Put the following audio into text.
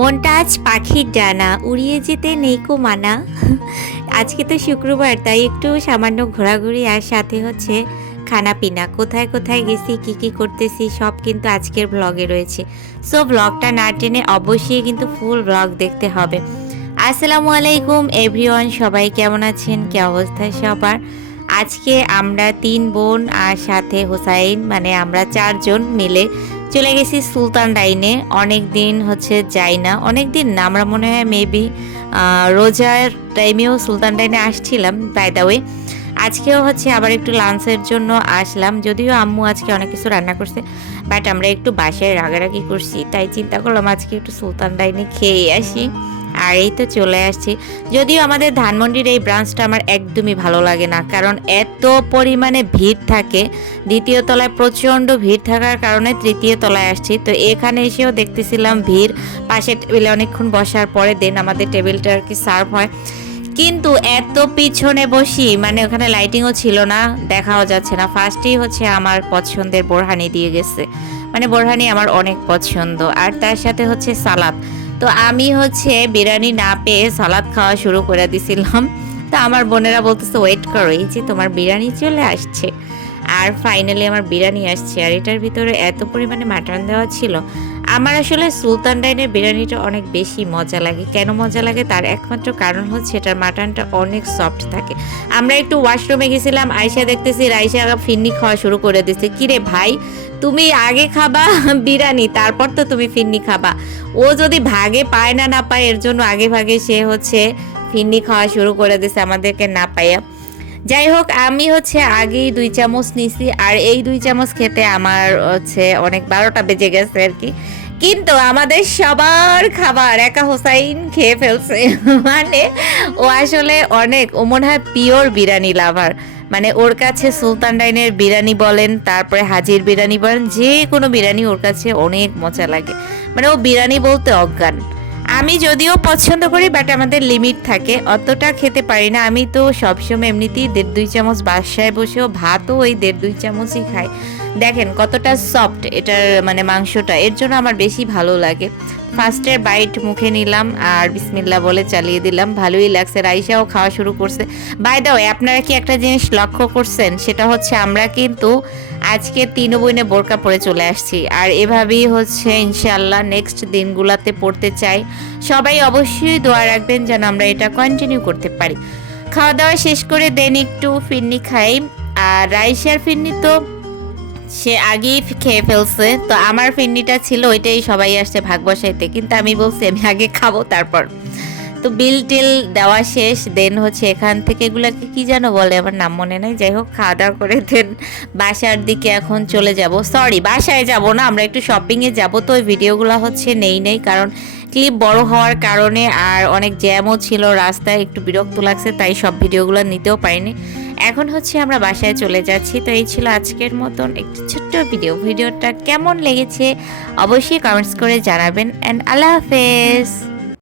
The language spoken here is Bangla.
মনটা আজ পাখির ডানা, উড়িয়ে যেতে নেই কো মানা। আজকে তো শুক্রবার, তাই একটু সামান্য ঘোরাঘুরি আর সাথে হচ্ছে খানা পিনা। কোথায় কোথায় গেছি, কি কি করতেছি, সব কিন্তু আজকের ব্লগে রয়েছে। সো ব্লগটা না টেনে অবশ্যই কিন্তু ফুল ব্লগ দেখতে হবে। আসসালামু আলাইকুম এভরিওয়ান সবাই কেমন আছেন? কি অবস্থায় সবার? আজকে আমরা তিন বোন আর সাথে হোসাইন মানে আমরা চারজন মিলে চলে গেছি সুলতান ডাইনে। অনেক দিন হচ্ছে যাই না। অনেক দিন না, আমরা মনে হয় মেবি রোজার টাইমেও সুলতান ডাইনে আসছিলাম বাই দ্য ওয়ে আজকেও হচ্ছে আবার একটু লাঞ্চের জন্য আসলাম, যদিও আম্মু আজকে অনেক কিছু রান্না করছে বাট আমরা একটু বাসায় রাগারাগি করছি, তাই চিন্তা করলাম আজকে একটু সুলতান ডাইনে খেয়ে আসি। আর এই তো চলে আসছি। যদিও আমাদের ধানমন্ডির এই ব্রাঞ্চটা আমার একদমই ভালো লাগে না, কারণ এত পরিমাণে ভিড় থাকে। দ্বিতীয় তলায় প্রচণ্ড ভিড় থাকার কারণে তৃতীয় তলায় আসছি। তো এখানে এসেও দেখতেছিলাম ভিড়। পাশে টেবিলে অনেকক্ষণ বসার পরে দেন আমাদের টেবিলটা আর কি সার্ভ হয়। কিন্তু এত পিছনে বসি মানে ওখানে লাইটিংও ছিল না, দেখাও যাচ্ছে না। ফার্স্টেই হচ্ছে আমার পছন্দের বোরহানি দিয়ে গেছে। মানে বোরহানি আমার অনেক পছন্দ। আর তার সাথে হচ্ছে সালাদ। তো আমি হচ্ছে বিরিয়ানি না পেয়ে সালাদ খাওয়া শুরু করে দিছিলাম। তো আমার বোনেরা বলতেছে ওয়েট করো, এই যে তোমার বিরিয়ানি চলে আসছে। আর ফাইনালি আমার বিরিয়ানি আসছে। আর এটার ভিতরে এত পরিমাণে মাটন দেওয়া ছিল। আমার আসলে সুলতান ডাইনের বিরিয়ানিটা অনেক বেশি মজা লাগে। কেন মজা লাগে? তার একমাত্র কারণ হচ্ছে এটার মাটনটা অনেক সফট থাকে। আমরা একটু ওয়াশরুমে গেছিলাম আয়সা দেখতেছি রাইসা ফিন্নি খাওয়া শুরু করে দিচ্ছে কিরে ভাই, তুমি আগে খাবা বিরিয়ানি, তারপর তো তুমি ফিন্নি খাবা। ও যদি ভাগে পায় না না পায়, এর জন্য আগে ভাগে সে হচ্ছে ফিন্নি খাওয়া শুরু করে দিছে আমাদেরকে না পাইয়া। যাই হোক আমি হচ্ছে আগেই দুই চামচ নিছি আর এই দুই চামচ খেতে আমার হচ্ছে অনেক বারোটা বেজে গেছে আর কি। কিন্তু আমাদের সবার খাবার একা হোসাইন খেয়ে ফেলছে। মানে ও আসলে অনেক, ও মনে হয় পিওর বিরিয়ানি লাভার। মানে ওর কাছে সুলতান ডাইনের বিরিয়ানি বলেন, তারপরে হাজির বিরিয়ানি বলেন, যে কোনো বিরিয়ানি ওর কাছে অনেক মজা লাগে। মানে ও বিরিয়ানি বলতে অজ্ঞান। আমি যদিও পছন্দ করি বাট আমাদের লিমিট থাকে। অতটা খেতে পারি না। আমি তো সবসময় এমনিতেই দেড় দুই চামচ বাসায় বসেও ভাতও ওই দেড় দুই চামচই খাই। দেখেন কতটা সফট এটার মানে মাংসটা। এর জন্য আমার বেশি ভালো লাগে। ফার্স্টের বাইট মুখে নিলাম আর বিসমিল্লা বলে চালিয়ে দিলাম। ভালোই লাগছে। রাইসাও খাওয়া শুরু করছে। বাই দ্য ওয়ে আপনারা কি একটা জিনিস লক্ষ্য করছেন? সেটা হচ্ছে আমরা কিন্তু আজকে তিন বইনে বোরকা পরে চলে আসছি। আর এভাবেই হচ্ছে ইনশাল্লাহ নেক্সট দিনগুলোতে পড়তে চাই। সবাই অবশ্যই দোয়া রাখবেন যেন আমরা এটা কন্টিনিউ করতে পারি। খাওয়া দাওয়া শেষ করে দেন একটু ফিরনি খাই। আর রাইসার ফিরনি তো সে আগেই খেয়ে ফেলছে। তো আমার ফিরনিটা ছিল ওইটাই সবাই আসছে ভাগ বসাইতে। কিন্তু আমি বলছি, আমি আগে খাব তারপর। তো বিল টিল দেওয়া শেষ। দেন হচ্ছে এখান থেকে এগুলাকে কি যেন বলে, আমার নাম মনে নাই। যাই হোক, খাওয়া দাওয়া করে দেন বাসার দিকে এখন চলে যাব। সরি বাসায় যাব না, আমরা একটু শপিংয়ে যাব। তো ওই ভিডিওগুলো হচ্ছে নেই নেই, কারণ ক্লিপ বড় হওয়ার কারণে আর অনেক জ্যামও ছিল। রাস্তায় একটু বিরক্ত লাগছে, তাই সব ভিডিওগুলো নিতেও পারিনি। এখন হচ্ছে আমরা বাসায় চলে যাচ্ছি, তো এই ছিল আজকের মতন একটি ছোট্ট ভিডিও ভিডিওটা কেমন লেগেছে অবশ্যই কমেন্টস করে জানাবেন অ্যান্ড আল্লাহ হাফেজ!